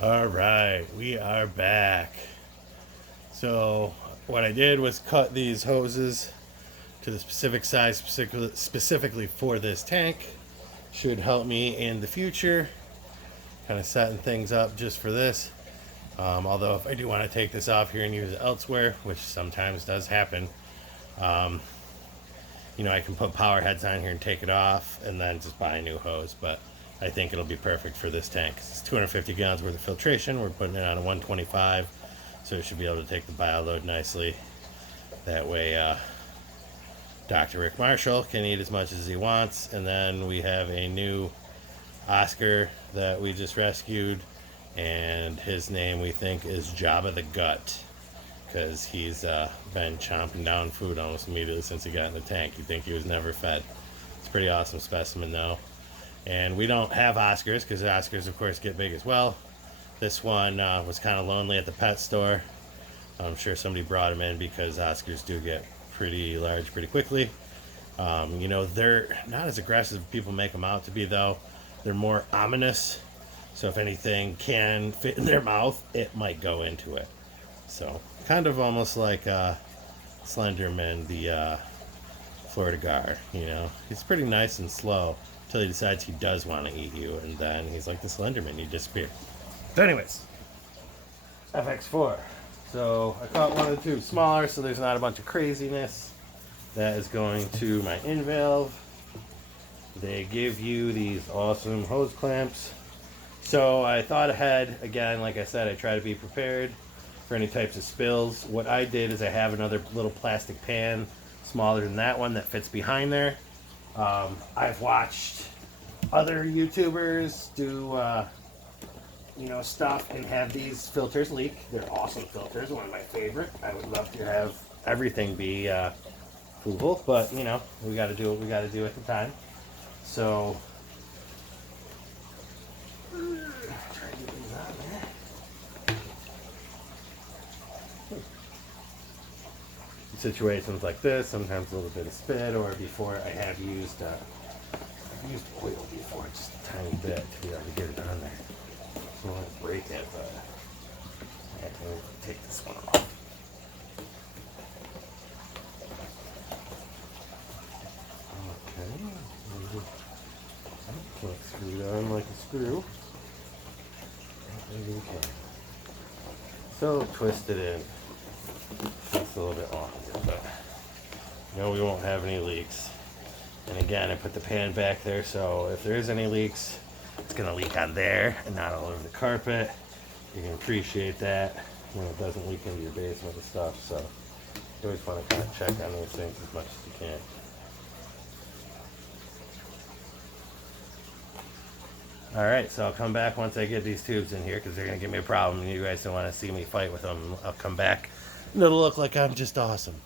All right, we are back. So, what I did was cut these hoses to the specific size, specifically for this tank. Should help me in the future, kind of setting things up just for this. Although, if I do want to take this off here and use it elsewhere, which sometimes does happen, um, I can put power heads on here and take it off and then just buy a new hose. But I think it'll be perfect for this tank. It's 250 gallons worth of filtration. We're putting it on a 125, so it should be able to take the bio load nicely. That way, Dr. Rick Marshall can eat as much as he wants. And then we have a new Oscar that we just rescued, and his name we think is Jabba the Gut, because he's been chomping down food almost immediately since he got in the tank. You'd think he was never fed. It's a pretty awesome specimen though. And we don't have Oscars because Oscars of course get big as well. This one was kind of lonely at the pet store. I'm sure somebody brought him in because Oscars do get pretty large pretty quickly. They're not as aggressive as people make them out to be though. They're more ominous. So if anything can fit in their mouth, it might go into it. So kind of almost like Slenderman, the Florida Gar. He's pretty nice and slow until he decides he does want to eat you, and then he's like the Slenderman, you disappear. So anyways, FX4. So I caught one of the two smaller, so there's not a bunch of craziness. That is going to my in valve. They give you these awesome hose clamps. So I thought ahead. Again, like I said, I try to be prepared for any types of spills. What I did is I have another little plastic pan smaller than that one that fits behind there. I've watched other YouTubers do stuff and have these filters leak. They're awesome filters, one of my favorite. I would love to have everything be full, but we got to do what we got to do at the time. So try to get these on there. Situations like this, sometimes a little bit of spit, or before I have used I've used oil before, just a tiny bit to be able to get it on there. So I don't want to break it, but I have to take this one off. Okay, can't screw it on like a screw. Maybe we can. So twist it in. It's a little bit longer, but we won't have any leaks. And again, I put the pan back there, so if there is any leaks, it's going to leak on there and not all over the carpet. You can appreciate that when it doesn't leak into your basement and stuff. So you always want to kind of check on those things as much as you can. Alright, so I'll come back once I get these tubes in here because they're going to give me a problem and you guys don't want to see me fight with them. I'll come back and it'll look like I'm just awesome.